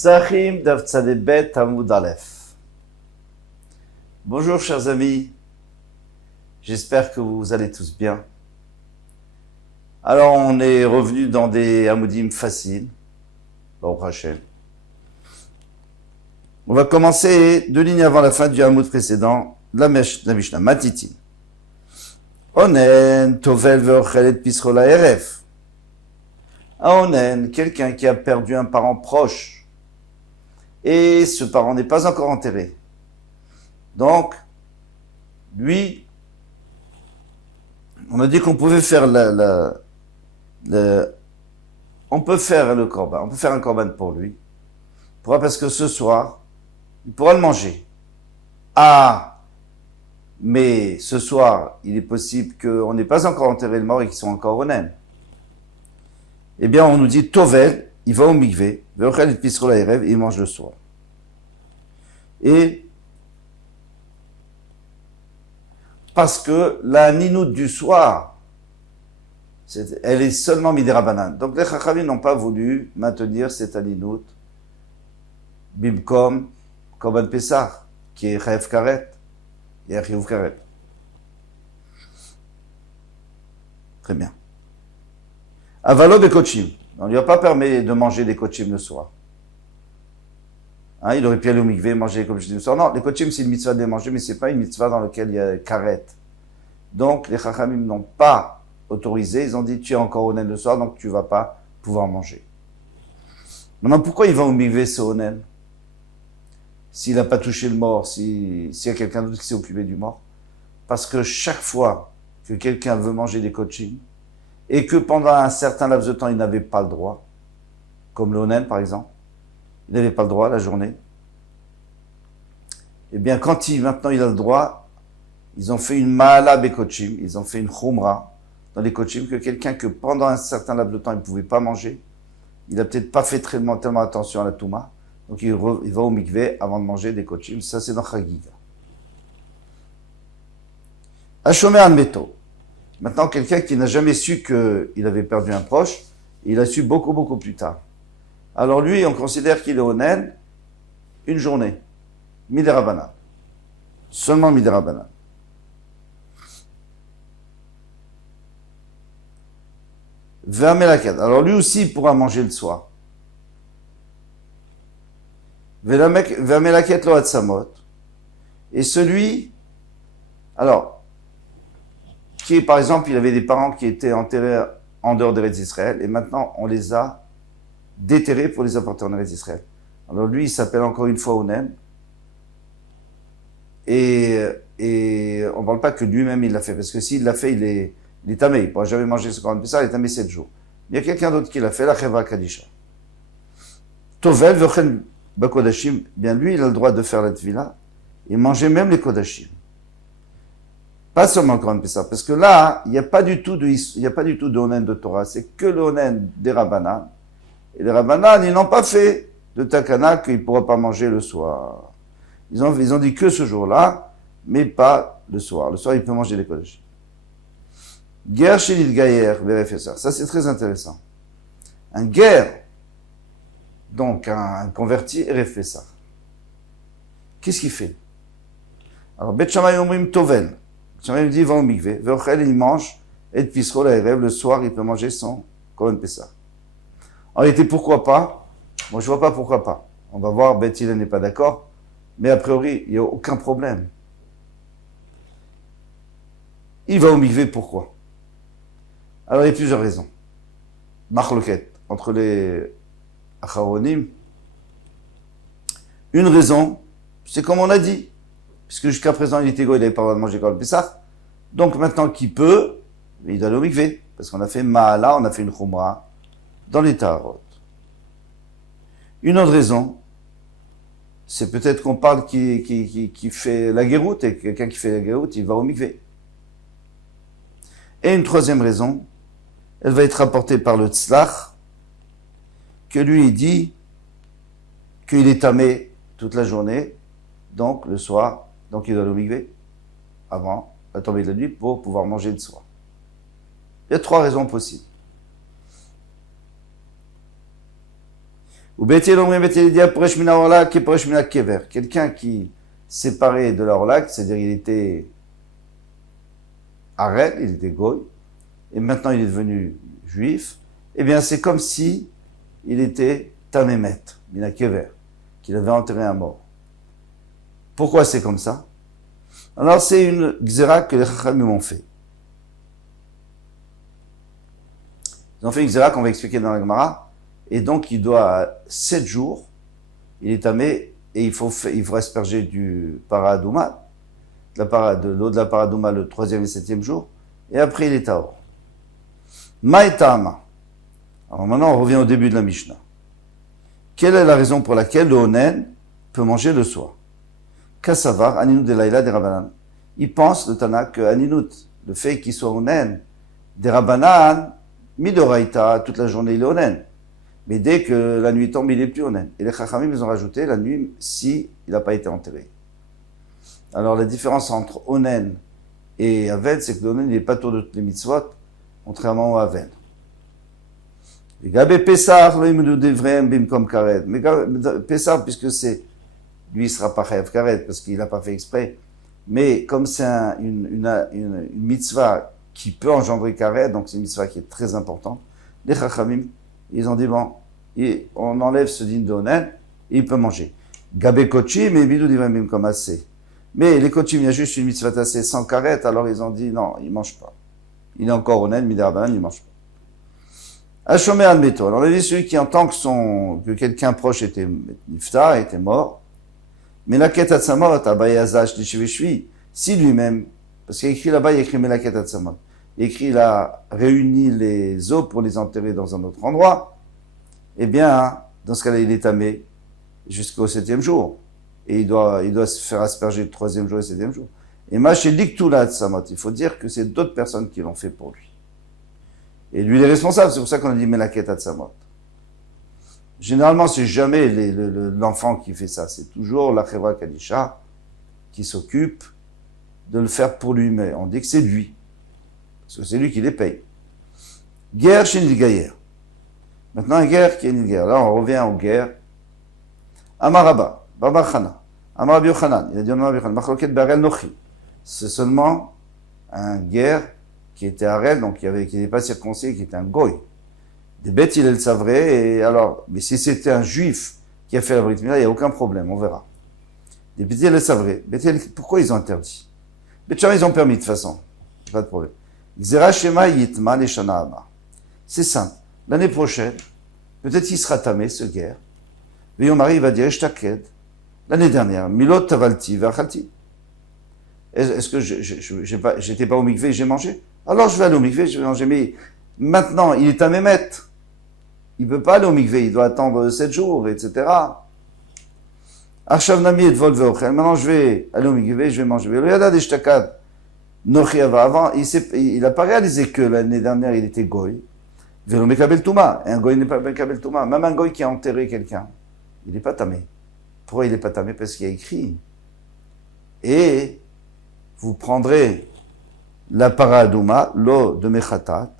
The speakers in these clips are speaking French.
Psachim Daf Tzadebet Amud Aleph. Bonjour chers amis, j'espère que vous allez tous bien. Alors on est revenu dans des Amudim faciles, Baruch Hashem. On va commencer 2 lignes avant la fin du Amud précédent, la Mishnah, Matitin. Onen Tovel Ve'ochelet Pisro La'eref. Onen, quelqu'un qui a perdu un parent proche, et ce parent n'est pas encore enterré. Donc, lui, on a dit qu'on pouvait faire on peut faire le korban, on peut faire un korban pour lui. Pourquoi? Parce que ce soir, il pourra le manger. Ah, mais ce soir, il est possible qu'on n'ait pas encore enterré le mort et qu'ils sont encore au naine. Eh bien, on nous dit, Tovel, il va au mikvé, et il mange le soir. Et parce que la ninout du soir, elle est seulement midirabanan. Donc les chachamim n'ont pas voulu maintenir cette ninout bimkom korban pesach, qui est chayev karet, et chiyuv karet. Très bien. Avalo bekochim. On ne lui a pas permis de manger des kochim le soir. Hein, il aurait pu aller au mikvé manger comme je dis le soir. Non, les kochim c'est une mitzvah de les manger, mais c'est pas une mitzvah dans laquelle il y a karet. Donc les chachamim n'ont pas autorisé, ils ont dit tu es encore onen le soir, donc tu vas pas pouvoir manger. Maintenant, pourquoi il va au mikvé ce onen? S'il n'a pas touché le mort, s'il y a quelqu'un d'autre qui s'est occupé du mort? Parce que chaque fois que quelqu'un veut manger des kochim, et que pendant un certain laps de temps, il n'avait pas le droit, comme le onen par exemple, il n'avait pas le droit la journée, eh bien quand maintenant il a le droit, ils ont fait une ma'ala bekochim, ils ont fait une chumra dans les kochim, que quelqu'un que pendant un certain laps de temps, il ne pouvait pas manger, il n'a peut-être pas fait tellement attention à la touma, donc il va au mikvé avant de manger des kochim, ça c'est dans Chagiga. Hashomer an meto. Maintenant, quelqu'un qui n'a jamais su qu'il avait perdu un proche, il a su beaucoup plus tard. Alors lui, on considère qu'il est onen une journée. Midirabanan. Seulement midirabanan. Vermelaket. Alors lui aussi, il pourra manger le soir. Vermelaket lo atsamot. Et celui, alors, qui, par exemple, il avait des parents qui étaient enterrés en dehors d'Eretz Israël, et maintenant, on les a déterrés pour les apporter en Eretz Israël. Alors lui, il s'appelle encore une fois Onen, et on ne parle pas que lui-même il l'a fait, parce que s'il l'a fait, il est tamé, il ne pourra jamais manger ce Korban Pessah, il est tamé 7 jours. Il y a quelqu'un d'autre qui l'a fait, la Cheva Kadisha. Tovel Vechen Bakodashim, bien lui, il a le droit de faire la Tvila, et manger même les Kodashim. Pas seulement le Korban Pessah, parce que là, il n'y a pas du tout de onen de Torah, c'est que le onen des Rabbanan. Et les Rabbanan, ils n'ont pas fait de takana qu'il ne pourra pas manger le soir. Ils ont dit que ce jour-là, mais pas le soir. Le soir, il peut manger les kodesh. Ger shenit gayer verefessar. Ça, c'est très intéressant. Un ger, donc un converti, refessar. Qu'est-ce qu'il fait? Alors, Bet Shammai omrim tovel. Il dit, il va au mikvé, il mange, et pisro la rêve, le soir, il peut manger son Korban Pessah. En réalité, pourquoi pas? Moi, je vois pas pourquoi pas. On va voir, Beth Hillel n'est pas d'accord, mais a priori, il n'y a aucun problème. Il va au mikvé, pourquoi? Alors, il y a plusieurs raisons. Machloket, entre les acharonim. Une raison, c'est comme on a dit, puisque jusqu'à présent, il était égo, il n'avait pas le droit de manger Korban Pessah. Donc maintenant qu'il peut, il doit aller au mikvé. Parce qu'on a fait ma'ala, on a fait une chumra dans les taharot. Une autre raison, c'est peut-être qu'on parle qui fait la guéroute, et quelqu'un qui fait la guéroute, il va au mikvé. Et une troisième raison, elle va être rapportée par le tzlach, que lui, il dit qu'il est tamé toute la journée, donc le soir, donc il doit aller au mikvé avant la tombée de la nuit pour pouvoir manger le soir. Il y a 3 raisons possibles. Ou Betiel Omrim Betiel dit Poresh Mina Orlak et Poresh Mina Kever. Quelqu'un qui séparé de la Orlak, c'est-à-dire il était Arel, il était Goy, et maintenant il est devenu juif, eh bien c'est comme si il était Tamémet, Mina Kever, qu'il avait enterré un mort. Pourquoi c'est comme ça? Alors c'est une xéra que les Chachamim ont fait. Ils ont fait une xéra qu'on va expliquer dans la Gemara, et donc il doit 7 jours, il est tamé, et il faut asperger du paradouma, de l'eau de la paradouma le 3e et 7e jour, et après il est taor. Maïtama. Alors maintenant on revient au début de la Mishnah. Quelle est la raison pour laquelle le Onen peut manger le soir? Kassavar, Aninut de Laïla des Rabbanan. Il pense, le Tanakh, que Aninut, le fait qu'il soit Onen, des Rabbanan, Midoraïta, toute la journée il est Onen. Mais dès que la nuit tombe, il n'est plus Onen. Et les Chachamim, ils ont rajouté la nuit si il n'a pas été enterré. Alors la différence entre Onen et Aven, c'est que le Onen, il n'est pas tout de toutes les mitzvot, contrairement au Aven. Gabé Pessar, comme Karet. Mais Pessar, puisque c'est, lui, il sera pas Chayav Karet, parce qu'il n'a pas fait exprès. Mais comme c'est une mitzvah qui peut engendrer Karet, donc c'est une mitzvah qui est très importante, les Chachamim, ils ont dit, bon, on enlève ce din de Onen, et il peut manger. Gabé Kochim, et Bidou Divamim comme assez. Mais les Kochim, il y a juste une mitzvah assez sans Karet, alors ils ont dit, non, il ne mange pas. Il est encore Onen, Midarabanan, il ne mange pas. Hashomer Admeto. Alors, on a dit celui qui entend que quelqu'un proche était nifta, était mort. Mais la quête à sa mort, si lui-même, parce qu'il y a écrit là-bas, il y a écrit Melaket Atsamot. Il y a écrit, il a réuni les os pour les enterrer dans un autre endroit. Eh bien, dans ce cas-là, il est tamé jusqu'au 7e jour. Et il doit se faire asperger le 3e jour et le 7e jour. Et Maché Liktula Atsamot. Il faut dire que c'est d'autres personnes qui l'ont fait pour lui. Et lui, il est responsable. C'est pour ça qu'on a dit Melaket Atsamot. Généralement, c'est jamais l'enfant qui fait ça. C'est toujours la Chevra Kadisha qui s'occupe de le faire pour lui. Mais on dit que c'est lui. Parce que c'est lui qui les paye. Guerre chez Nilgayer. Maintenant, une guerre qui est une guerre. Là, on revient aux guerres. Amaraba, Baba Chana, Amarabi Yochanan. Il a dit Amarabi Yochanan, Machloket Barel Nochi. C'est seulement un guerre qui était Arel, donc qui n'était pas circoncis, qui était un goy. Des bêtes, il le savrait, et alors, mais si c'était un juif qui a fait la Brit Mila, il n'y a aucun problème, on verra. Des bêtes, il le savrait. Pourquoi ils ont interdit? Betcham, ils ont permis, de toute façon. Pas de problème. Xera Shema Yitma Leshana Haba. C'est simple. L'année prochaine, peut-être qu'il sera tamé, ce guerre. Veyomari, il va dire, Eshtaked. L'année dernière, Milot Tavalti, Vachalti. Est-ce que j'étais pas au mikvé, j'ai mangé? Alors je vais aller au mikvé, je vais manger. Mais maintenant, il est à Mémet. Il ne peut pas aller au mikvé, il doit attendre 7 jours, etc. Arshav Nami et Vol Veochel. Maintenant, je vais aller au mikvé, je vais manger. Avant, il n'a pas réalisé que l'année dernière, il était goy. Velo Mekabel Touma. Et un goy n'est pas Mekabel Touma. Même un goy qui a enterré quelqu'un, il n'est pas tamé. Pourquoi il n'est pas tamé? Parce qu'il y a écrit. Et vous prendrez la paradouma, l'eau de Mechatat,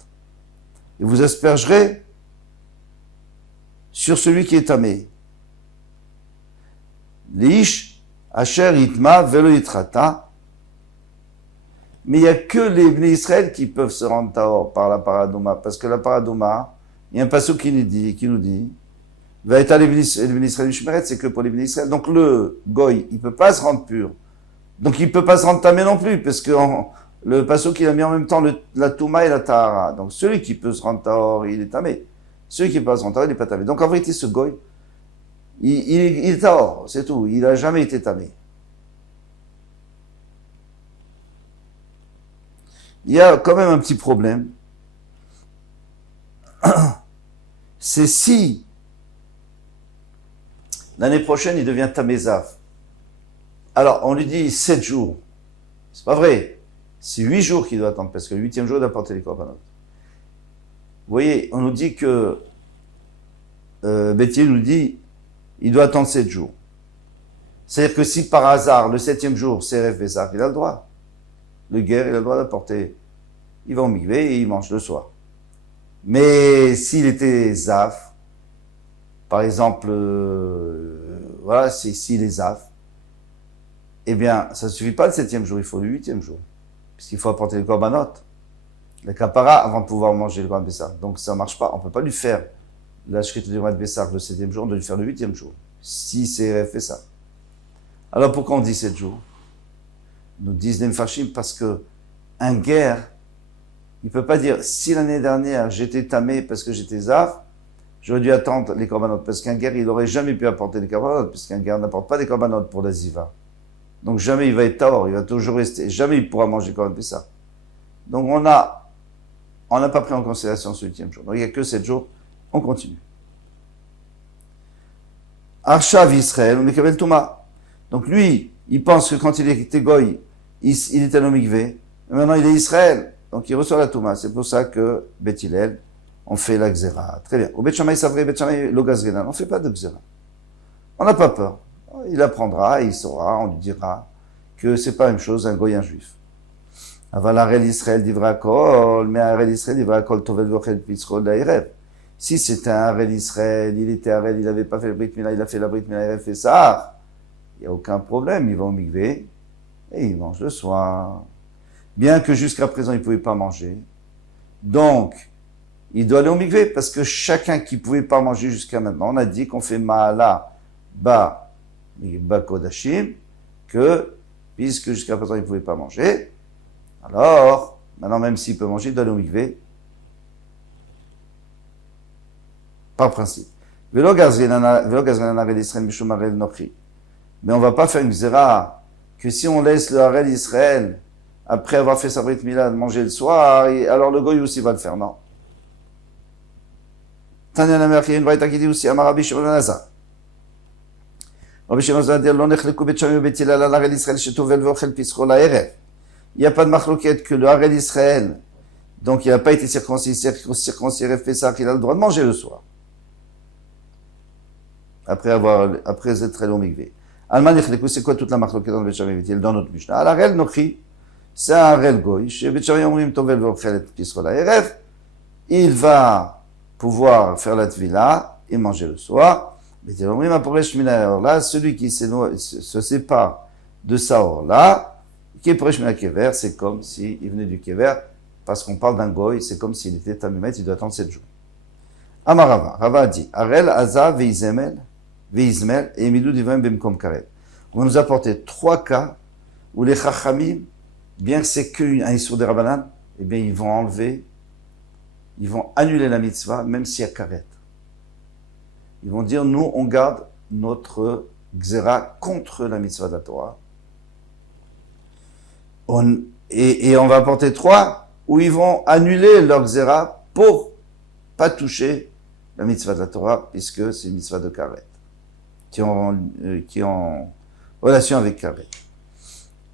et vous aspergerez sur celui qui est tamé. Leish, Asher Yitma, Velo Yitrata. Mais il n'y a que les Bnei Israël qui peuvent se rendre taor par la paradouma, parce que la paradouma, il y a un passage qui nous dit, va être les Bnei Israël Shmeret, c'est que pour les Bnei Israël. Donc le goy, il ne peut pas se rendre pur. Donc il ne peut pas se rendre tamé non plus, parce que le passage qu'il a mis en même temps la touma et la tahara. Donc celui qui peut se rendre taor, il est tamé. Celui qui ne peut pas se rendre taor, il n'est pas tamé. Donc en vérité, ce goy, il est taor, c'est tout. Il n'a jamais été tamé. Il y a quand même un petit problème. C'est si l'année prochaine, il devient tamézaf. Alors, on lui dit 7 jours. C'est pas vrai. C'est 8 jours qu'il doit attendre, parce que le 8e jour, il doit porter les korbanot. Vous voyez, on nous dit que Béthier nous dit, il doit attendre 7 jours. C'est-à-dire que si par hasard, le 7e jour, c'est Ref Bézaf, il a le droit. Le guerre, il a le droit d'apporter. Il va au mikvé et il mange le soir. Mais s'il était zaf, par exemple, voilà, c'est ici les af, eh bien, ça ne suffit pas le 7e jour, il faut le 8e jour. Puisqu'il faut apporter les korbanot, les kapara, avant de pouvoir manger le korban Pessah. Donc ça ne marche pas, on ne peut pas lui faire la shrita du korban Pessah le 7e jour, on doit lui faire le 8e jour. Si c'est fait ça. Alors pourquoi on dit 7 jours? Nous disent les Mfashim parce que un guerre, il ne peut pas dire si l'année dernière j'étais tamé parce que j'étais zaf, j'aurais dû attendre les korbanot. Parce qu'un guerre, il n'aurait jamais pu apporter les korbanot, puisqu'un guerre n'apporte pas des korbanot pour la ziva. Donc jamais il va être taor, il va toujours rester, jamais il pourra manger comme ça. Donc on n'a pas pris en considération ce 8e jour. Donc il n'y a que 7 jours, on continue. Arshav Israël, on Mekabel Touma. Donc lui, il pense que quand il était goy, il était un mikvé, maintenant il est Israël, donc il reçoit la Touma. C'est pour ça que Beth Hillel, on fait la Xéra. Très bien. Au Beth Shammai Savré, Beth Shammai Logazgenan, on ne fait pas de Xéra. On n'a pas peur. Il apprendra, il saura, on lui dira que c'est pas la même chose un goy et un juif. Aval Arel Israël divra kol, mais Arel Israël divra kol tovel vochel pitzrol d'aïrev. Si c'était un Arel Israël, il était Arel, il n'avait pas fait le Brit Mila, il a fait la Brit Mila, il a fait ça, il n'y a aucun problème, il va au mikvé et il mange le soir. Bien que jusqu'à présent il ne pouvait pas manger. Donc, il doit aller au mikvé parce que chacun qui ne pouvait pas manger jusqu'à maintenant, on a dit qu'on fait Ma'ala, Kodashim, que, puisque jusqu'à présent il ne pouvait pas manger, alors, maintenant même s'il peut manger, il doit aller au mikvé, par principe. Mais on ne va pas faire une zera que si on laisse le Harel Israël, après avoir fait sa Brit Mila, manger le soir, alors le goy aussi va le faire, non. Tanya Namer, il y a une braïta qui dit aussi, Amarabi Shimon Nazar. Rabbi Shimon va dire, il n'y a pas de machloket que le Harel Israël, donc il n'a pas été circoncis fait ça, qu'il a le droit de manger le soir. Après être allé au mikvé. Alman Yechlekou, c'est quoi toute la machloket dans le Betchamay dans notre Mishnah? Al Harel Nochi, c'est un Harel Goy, chez Betchamay Omrim Tovel Vochelet Pisrol Erev, il va pouvoir faire la tvila et manger le soir. Mais là, celui qui se sépare de sa or-là, qui est Poresh Mina Kever, c'est comme s'il venait du Kever, parce qu'on parle d'un goy, c'est comme s'il était Tamimet, il doit attendre 7 jours. Amarava, Rava a dit, Arel, Aza, Veizmel, et Emidou Divim Bemkom Karet. On va nous apporter 3 cas où les Chachamim, bien que c'est qu'un Issour de Rabbanan, eh bien, ils vont annuler la mitzvah, même s'il y a Karet. Ils vont dire, nous, on garde notre Xéra contre la mitzvah de la Torah. Et on va apporter 3 où ils vont annuler leur Xéra pour pas toucher la mitzvah de la Torah, puisque c'est une mitzvah de Karet, qui est en relation avec Karet.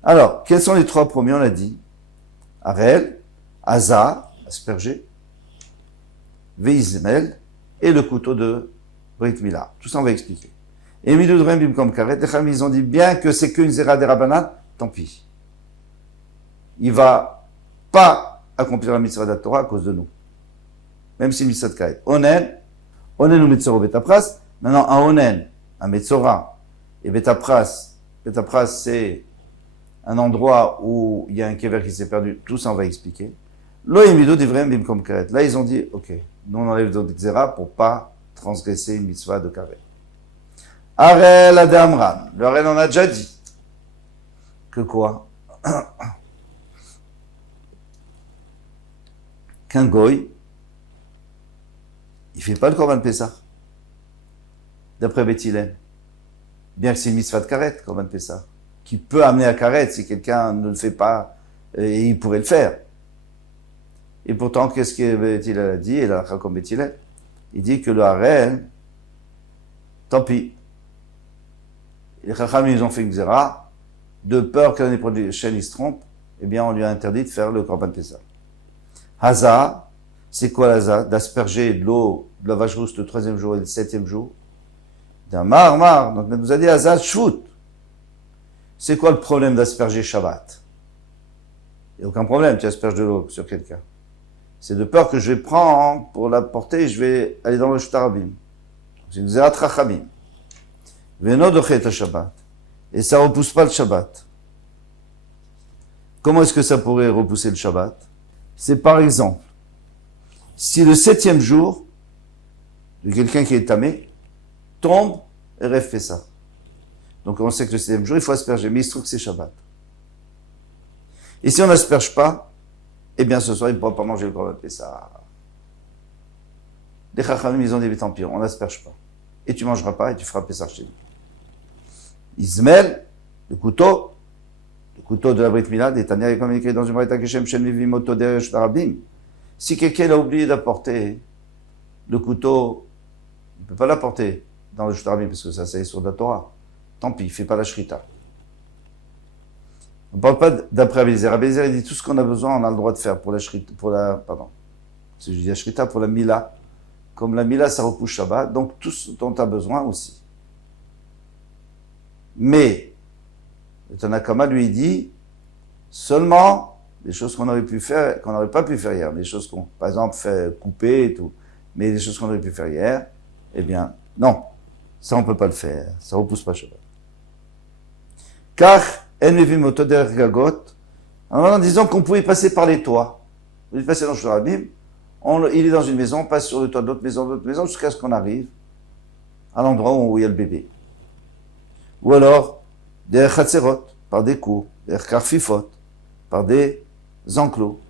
Alors, quels sont les 3 premiers? On a dit Arel, Aza, asperger, Veizmel, et le couteau de Brit Mila. Tout ça, on va expliquer. Et Midoudrem Bimkom Karet, les Chachamim, ils ont dit, bien que c'est qu'une Zéra des Rabbanan, tant pis. Il va pas accomplir la mitzvah de la Torah à cause de nous. Même si mitzvah de Karet. Onen ou Metzoro Betapras. Maintenant, un Onen, un Metzora, et Betapras, c'est un endroit où il y a un kever qui s'est perdu. Tout ça, on va expliquer. Lo Yemido Divrem Bimkom Karet. Là, ils ont dit, ok, nous on enlève notre Zéra pour pas transgresser une mitzvah de Karet. Arel Adamran. Le Arel en a déjà dit. Que quoi? Qu'un goy, il fait pas le Korban Pessah. D'après Beth Hillel. Bien que c'est une mitzvah de Karet, Korban Pessah. Qui peut amener à Karet si quelqu'un ne le fait pas, et il pourrait le faire. Et pourtant, qu'est-ce que Beth Hillel a dit? Et là, comme Beth Hillel, il dit que le Harel, tant pis. Les Chachamim, ils ont fait une Xéra, de peur que l'année prochaine, il se trompe, eh bien, on lui a interdit de faire le Korban Pessah. Haza, c'est quoi l'Haza? D'asperger de l'eau de la vache rousse le 3e jour et le 7e jour. D'un mar. Donc, on nous a dit Haza, Shvut. C'est quoi le problème d'asperger Shabbat? Il n'y a aucun problème, tu asperges de l'eau sur quelqu'un. C'est de peur que je vais prendre pour la porter et je vais aller dans le Shtarabim. C'est une Zerat Chachamim. Veno dochet Shabbat. Et ça repousse pas le Shabbat. Comment est-ce que ça pourrait repousser le Shabbat? C'est par exemple, si le 7e jour de quelqu'un qui est tamé tombe et rêve fait ça. Donc on sait que le 7e jour, il faut asperger, mais il se trouve que c'est Shabbat. Et si on n'asperge pas, eh bien ce soir, il ne pourra pas manger le Korban Pessah. Les Chachamim, ils ont dit, tant pis, on n'asperge pas. Et tu ne mangeras pas et tu feras Pessah chez lui. Ismaël, le couteau de la Brit Mila, des Tania est communiqué dans une Braïta Keshem Shem Levim Otoderesh Tarabim. Si quelqu'un a oublié d'apporter le couteau, il ne peut pas l'apporter dans le Shtarabim parce que ça c'est sur la Torah. Tant pis, il ne fait pas la Shrita. On ne parle pas d'après Abézer. Abézer, il dit tout ce qu'on a besoin, on a le droit de faire pour la Shrita, si je dis la Shrita, pour la Mila. Comme la Mila, ça repousse Shabbat, donc tout ce dont tu as besoin aussi. Mais, le Tanakama lui dit, seulement les choses qu'on aurait pu faire, qu'on n'aurait pas pu faire hier, les choses qu'on, par exemple, fait couper et tout, mais les choses qu'on aurait pu faire hier, eh bien, non, ça on peut pas le faire, ça repousse pas Shabbat. Car, en disant qu'on pouvait passer par les toits, vous passer dans le Shurabim, il est dans une maison, on passe sur le toit d'autres maisons, jusqu'à ce qu'on arrive à l'endroit où il y a le bébé. Ou alors, des khatserot, par des cours, des karfifot, par des enclos.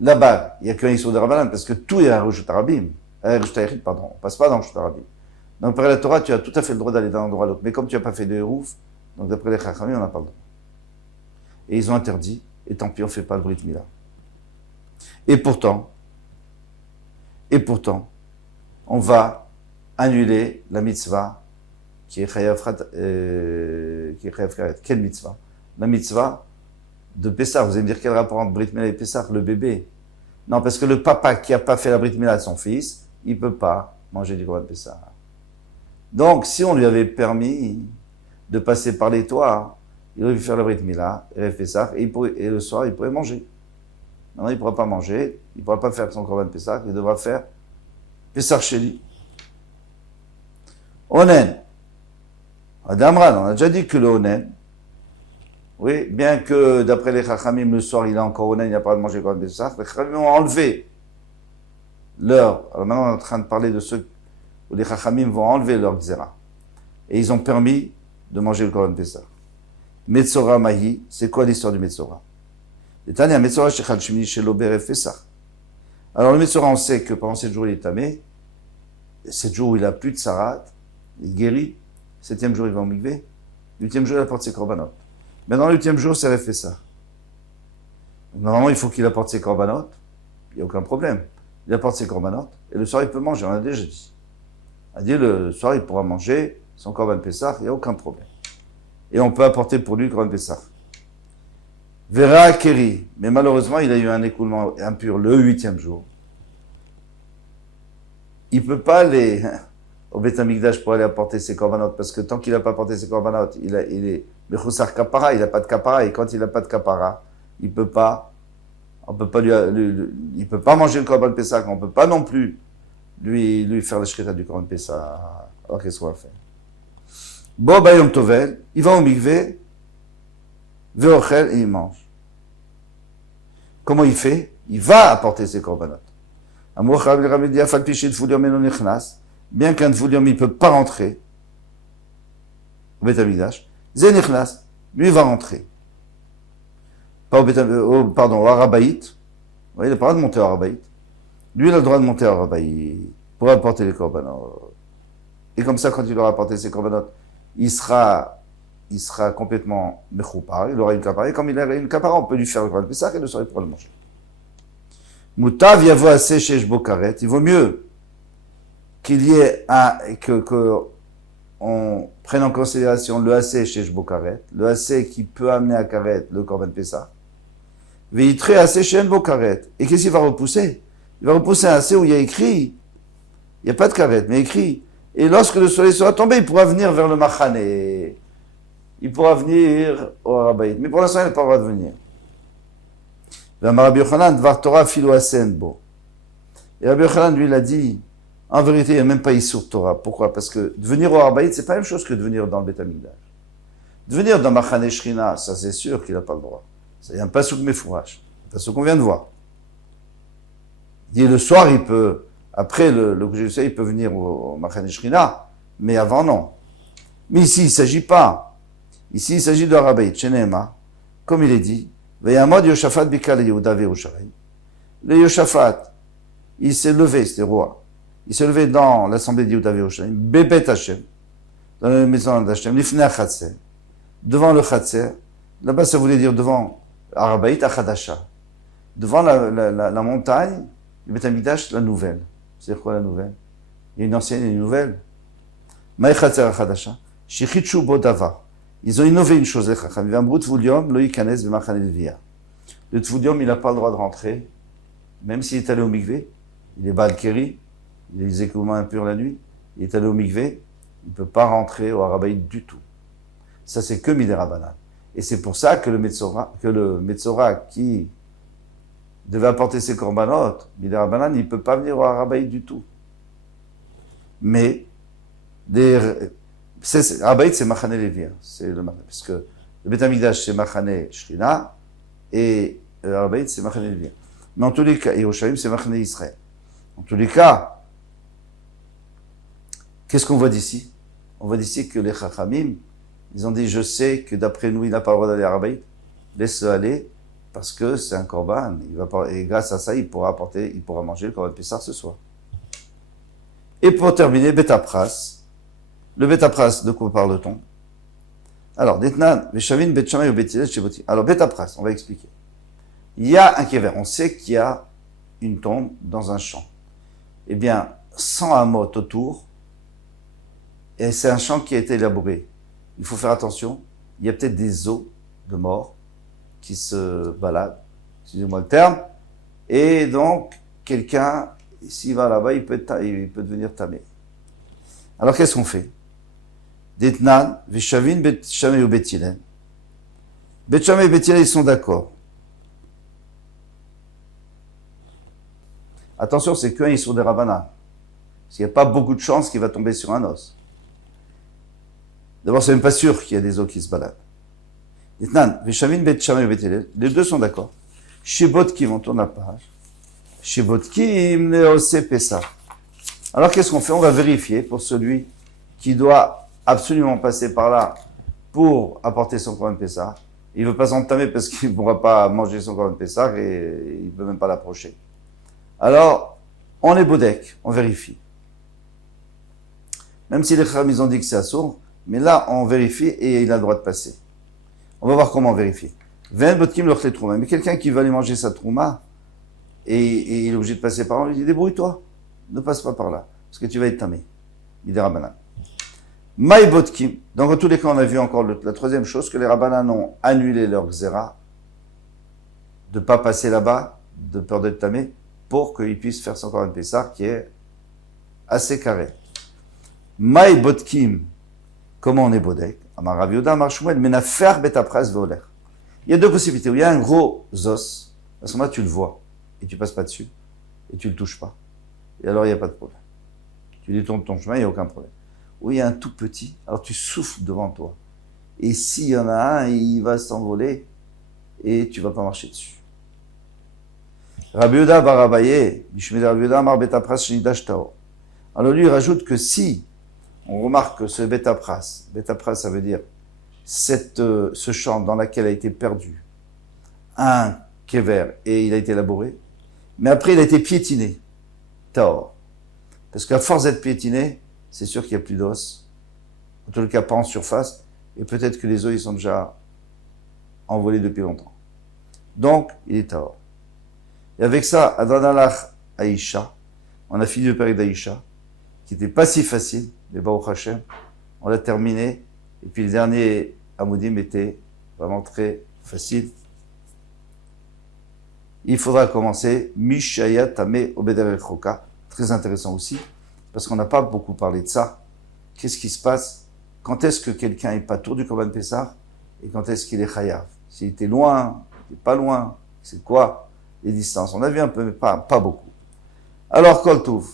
Là-bas, il n'y a qu'un Issur de Rabbanan, parce que tout est à Rosh Tarabim. Pardon, on passe pas dans Rosh Tarabim. Donc, par la Torah, tu as tout à fait le droit d'aller d'un endroit à l'autre. Mais comme tu n'as pas fait de Hérouf, donc d'après les Chachamim, on n'a pas le droit. Et ils ont interdit, et tant pis, on ne fait pas le Brit Mila. Et pourtant, on va annuler la mitzvah qui est chayav karet. Quelle mitzvah? La mitzvah de Pessah. Vous allez me dire quel rapport entre Brit Mila et Pessah? Le bébé. Non, parce que le papa qui n'a pas fait la Brit Mila à son fils, il ne peut pas manger du Korban Pessah. Donc, si on lui avait permis de passer par les toits, il aurait pu faire la Brit Mila, et Pessah, et le soir, il pourrait manger. Maintenant, il ne pourra pas manger, il ne pourra pas faire son Korban Pessah, il devra faire Pessah chez lui. Onen. Adamran, on a déjà dit que le Onen, oui, bien que d'après les Chachamim, le soir, il est encore Onen, il n'a pas de manger le Korban Pessah, les Chachamim ont enlevé leur. Alors maintenant, on est en train de parler de ceux où les Chachamim vont enlever leur Gzera. Et ils ont permis de manger le Korban Pessah. Metzora Mahi, c'est quoi l'histoire du Metzora? Alors le Metzora, on sait que pendant 7 jours il est tamé, 7 jours où il n'a plus de sarat, il guérit, 7e jour il va au mikvé, 8e jour il apporte ses korbanot. Maintenant le 8e jour c'est refait ça. Normalement il faut qu'il apporte ses korbanot, il n'y a aucun problème. Il apporte ses korbanot, et le soir il peut manger, on a déjà dit. On a dit le soir il pourra manger son korban Pessah, il n'y a aucun problème. Et on peut apporter pour lui le korban Pessah. Vera Keri, mais malheureusement, il a eu un écoulement impur le 8e jour. Il ne peut pas aller au Beth Amikdash pour aller apporter ses korbanot, parce que tant qu'il n'a pas apporté ses korbanot, il est Mechoussar Kapara, il n'a pas de Kapara, et quand il n'a pas de Kapara, il peut pas manger le korban Pessah, on ne peut pas non plus lui faire la shrita du korban Pessah. Alors qu'est-ce qu'on va faire? Bo Bayom Tovel, il va au mikvé, Veochel, et il mange. Comment il fait? Il va apporter ses korbanot. Bien qu'un Tfoulium, il ne peut pas rentrer au Beth Amikdash, Zenichnas, lui va rentrer. Pas au Arabaït. Il n'a pas le droit de monter au Arabaït. Lui, il a le droit de monter au Arabaït pour apporter les korbanot. Et comme ça, quand il aura apporté ses korbanot, il sera complètement mechoupar, il aura une kapara, et comme il a une kapara, on peut lui faire le Korban Pessah et le soir il pourra le manger. Moutav yavo assez chez Bokaret, il vaut mieux qu'il y ait on prenne en considération le assez chez Bokaret, le assez qui peut amener à Karet le Korban Pessah, veitre assez chez Bokaret. Et qu'est-ce qu'il va repousser? Il va repousser un assez où il y a écrit, il n'y a pas de Karet, mais écrit. Et lorsque le soleil sera tombé, il pourra venir vers le Machane. Il pourra venir au Arabaït. Mais pour l'instant, il n'a pas le droit de venir. Et Rabbi Yochanan, lui, il a dit, En vérité, il n'y a même pas Issour Torah. Pourquoi? Parce que devenir au Arbaïd, c'est pas la même chose que devenir dans le Beth Amikdash. Devenir dans Machane Shrina, ça c'est sûr qu'il n'a pas le droit. C'est un pasouk mefourash. Un pasouk qu'on vient de voir. Il dit le soir, il peut, après le coucher du soleil, il peut venir au Machane Shrina, mais avant non. Mais ici, il ne s'agit pas. Ici, il s'agit de Arbaïd, Chenema, comme il est dit, Veyamod Yoshafat Bikal Yehuda Ve'Yerushalayim. Le Yoshafat, il s'est levé, c'était roi. Il s'est levé dans l'assemblée de Yehuda Ve'Yerushalayim, Bebet Hashem, dans la maison d'Hashem, Lifnei Chatzer, devant le Chatzer. Là-bas, ça voulait dire devant Arbaït Achadasha, devant la montagne, le Beth Amikdash, la nouvelle. C'est quoi la nouvelle? Il y a une ancienne et une nouvelle. Maï Chatzer Achadasha, Shichichu Bodava. Ils ont innové une chose, les Chacham. Le Tvoudium, il n'a pas le droit de rentrer, même s'il est allé au Mikvé. Il est Balkeri, il est les écoulements impurs la nuit, il est allé au Mikvé, il ne peut pas rentrer au Arbaïd du tout. Ça, c'est que Midérabanan. Et c'est pour ça que le Metzora qui devait apporter ses corbanotes, Midérabanan, il ne peut pas venir au Arbaïd du tout. Mais, Arbaïd, c'est Machane Lévi, c'est le parce que le Beth Amikdash, c'est Machane Shrina, et Arbaïd, c'est Machane Lévi. Mais en tous les cas, et Yerushalayim, c'est Machane Israël. En tous les cas, qu'est-ce qu'on voit d'ici? On voit d'ici que les Chachamim, ils ont dit, je sais que d'après nous, il n'a pas le droit d'aller à Arbaïd, laisse-le aller, parce que c'est un korban, et grâce à ça, il pourra manger le korban Pessah ce soir. Et pour terminer, Betapras. Le Betapras, de quoi parle-t-on? Alors, Detnan, Veshavin, Betchamay ou Betilet, Sheboti. Alors, Betapras, on va expliquer. Il y a un kever, on sait qu'il y a une tombe dans un champ. Eh bien, 100 amot autour, et c'est un champ qui a été élaboré. Il faut faire attention, il y a peut-être des os de mort qui se baladent, excusez-moi le terme, et donc, quelqu'un, s'il va là-bas, il peut devenir tamé. Alors, qu'est-ce qu'on fait? Detnan, Veshavin, Betchamay ou Betilen. Betchamay et Betilen, ils sont d'accord. Attention, c'est qu'un ils sont des Rabbanan. Parce qu'il n'y a pas beaucoup de chances qu'il va tomber sur un os. D'abord, c'est même pas sûr qu'il y a des os qui se baladent. Detnan, Veshavin, Betchamay ou Betilen, les deux sont d'accord. Shebotkim, on tourne la page. Shebotkim, Neose Pessah. Alors, qu'est-ce qu'on fait? On va vérifier pour celui qui doit absolument passer par là pour apporter son korban Pessah. Il ne veut pas s'entamer parce qu'il ne pourra pas manger son korban Pessah et il ne peut même pas l'approcher. Alors, on est bodek, on vérifie. Même si les Chacham, ils ont dit que c'est assourd, mais là, on vérifie et il a le droit de passer. On va voir comment vérifier. Ven botkim l'ochle trouma. Mais quelqu'un qui va aller manger sa trouma et il est obligé de passer par là, on lui dit débrouille-toi, ne passe pas par là, parce que tu vas être tamé. Il dit Rabbanan. Maï botkim. Donc, en tous les cas, on a vu encore la troisième chose, que les Rabbanan ont annulé leur xéra de ne pas passer là-bas, de peur d'être tamé, pour qu'il puisse faire son korban Pessah qui est assez carré. Maï botkim. Comment on est bodek? Amar Rav Yehuda, Amar Shmuel, menafer betapras veoler. Il y a deux possibilités. Il y a un gros os, à ce moment-là, tu le vois, et tu passes pas dessus, et tu le touches pas. Et alors, il n'y a pas de problème. Tu détournes ton chemin, il n'y a aucun problème. Ou il y a un tout petit, alors tu souffles devant toi. Et s'il y en a un, il va s'envoler, et tu vas pas marcher dessus. Rabbi Yehuda bar Abaye, Bishmei Rabbi Yehuda, Amar betapras shenidash tao. Alors lui, il rajoute que si on remarque que ce betapras, ça veut dire ce champ dans lequel a été perdu un kever et il a été élaboré, mais après il a été piétiné, taor. Parce qu'à force d'être piétiné, c'est sûr qu'il n'y a plus d'os, en tout cas pas en surface, et peut-être que les os ils sont déjà envolés depuis longtemps. Donc, il est taor. Et avec ça, Adranalach Aïcha, on a fini le période d'Aïcha, qui n'était pas si facile, mais Baruch Hashem, on l'a terminé, et puis le dernier Amoudim était vraiment très facile. Il faudra commencer Mishaya Tame Obeder Choka, très intéressant aussi, parce qu'on n'a pas beaucoup parlé de ça. Qu'est-ce qui se passe? Quand est-ce que quelqu'un est pas tour du Korban Pessah, et quand est-ce qu'il est Chayav? S'il était loin, il était pas loin, c'est quoi les distances? On a vu un peu, mais pas beaucoup. Alors, Kol Touv,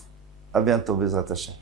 À bientôt, Bezrat Hashem.